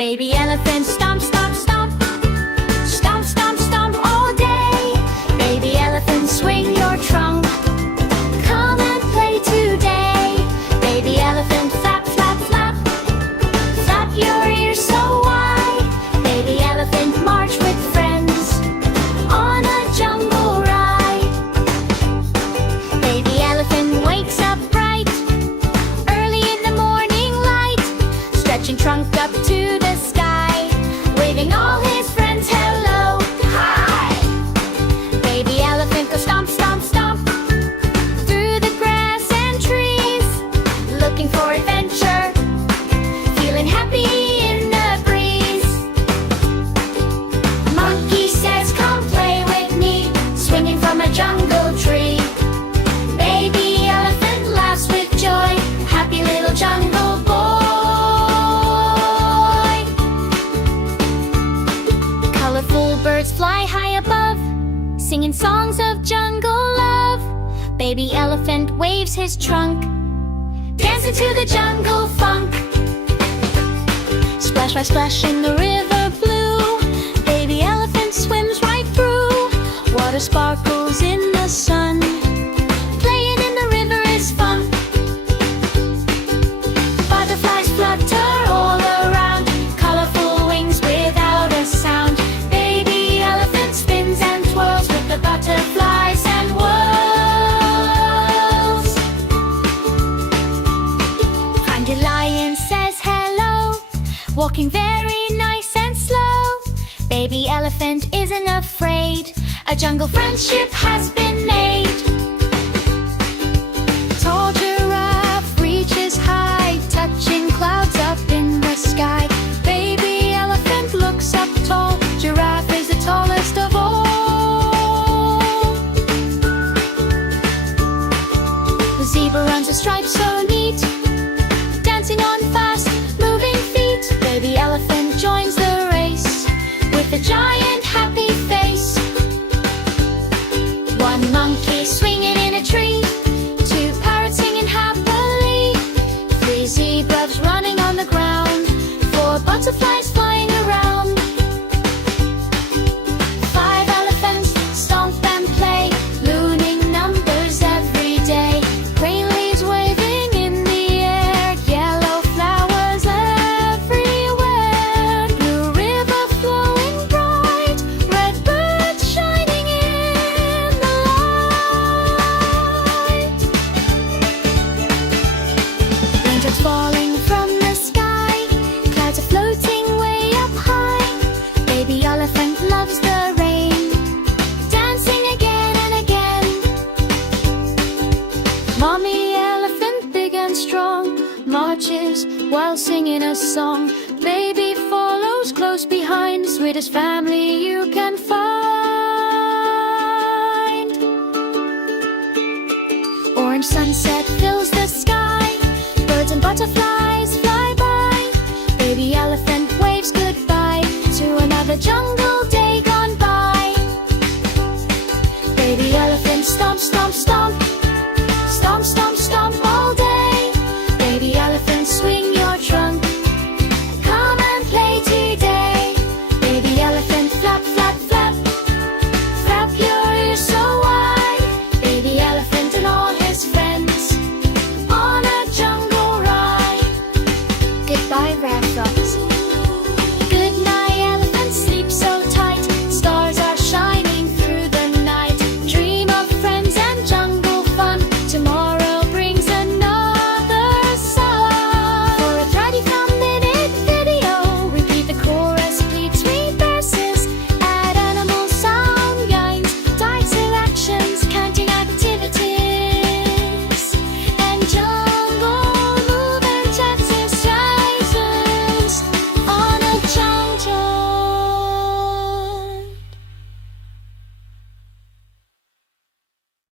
Baby elephant stomp, stomp, stomp. Stomp, stomp, stomp all day. Baby elephant, swing your trunk. Come and play today. Baby elephant, flap, flap, flap. Flap your ears so wide. Baby elephant, march with friends on a jungle ride. Baby elephant wakes up bright early in the morning light, stretching trunk up to the sky, waving all his friends hello. Hi! Baby elephant goes stomp, stomp, stomp through the grass and trees, looking for adventure, feeling happy in the breeze. Monkey says, come play with me, swinging from a jungle tree. Baby elephant laughs with joy, happy little jungle boy. Colorful birds fly high above, singing songs of jungle love. Baby elephant waves his trunk, dancing to the jungle funk. Splash, splash, splash in the river blue. Baby elephant swims right through. Water sparkles in the sun. Playing in the river is fun. Butterflies flutter all around, colorful wings without a sound. Baby elephant spins and twirls with the butterflies and whirls. Kind lion says hello, walking very nice and slow. Baby elephant isn't afraid, a jungle friendship has been made. Tall giraffe reaches high, touching clouds up in the sky. Baby elephant looks up tall, giraffe is the tallest of all. The zebra runs a stripe so neat, dancing on fast moving feet. Baby elephant joins the race with a giant happy face. One monkey swinging in a tree, two parrots singing happily, three zebras running on the ground, four butterflies flying around. Five elephants stomp and play, looning numbers every day. Green leaves waving in the air, yellow flowers everywhere. Blue river flowing bright, red birds shining in the light. Raindrops falling from the sky, clouds are floating way up high. Baby elephant loves the rain, dancing again and again. Mommy elephant, big and strong, marches while singing a song. Baby follows close behind, sweetest family you can find. Orange sunset fills the sky, birds and butterflies fly by. Baby elephant waves goodbye to another jungle